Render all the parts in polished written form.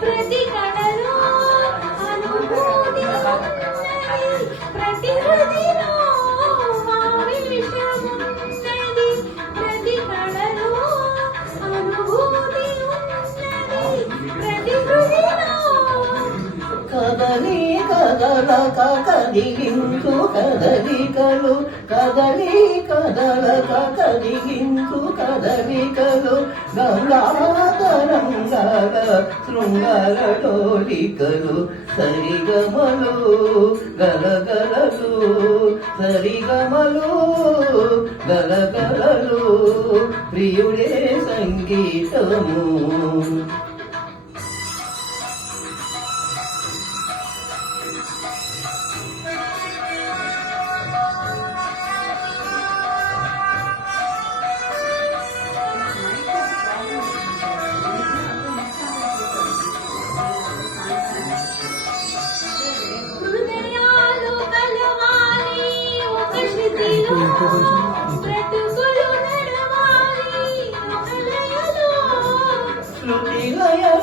ప్రతి కళలో అనుభూతి ప్రతి హృదయలో ఆవేశమున్నది ప్రతి కళలో అనుభూతి ప్రతి హృదయలో కదలి కదలక కదిలించు కదలికలు కదలి కదలక కదిలించు కదలికలు గంగాతరంగాల శృంగార డోలికలు సరిగమలు గలగలలు సరిగమలు గలగలలు ప్రియుడే సంగీతము.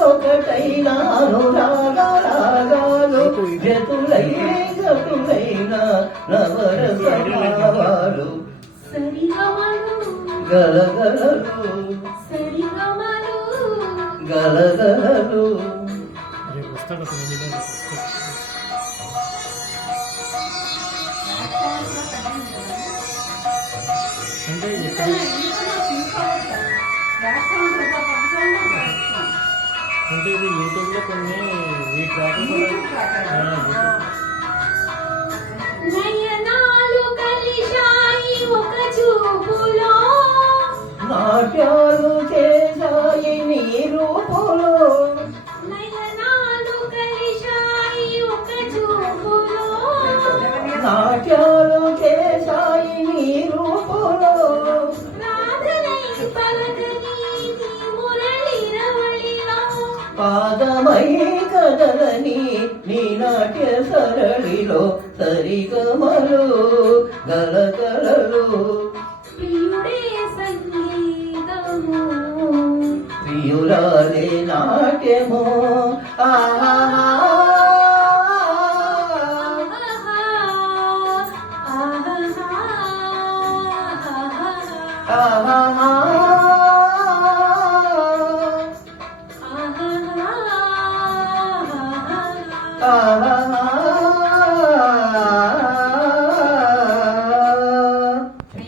ఒకటైనా అనురాగాలు జతులై జతులైన నవరసమాలు గలగలలు గలగలలు. అంటే ఇది యూట్యూబ్లో కొన్ని ఈ ట్రాక్ నయనాలు కలిశాయి ఒక చూపులో నాట్యాలు చేశాయి నీ రూపులో నయనాలు కలిశాయి ఒక చూపులో నాట్యాలు చేశాయి నీ రూపులో పాదమై కదలని నీ నాట్య సరళిలో సరిగమలు గలగలలు ప్రియుడే సంగీతము ప్రియురాలే నాట్యము. ఆహా ఆహా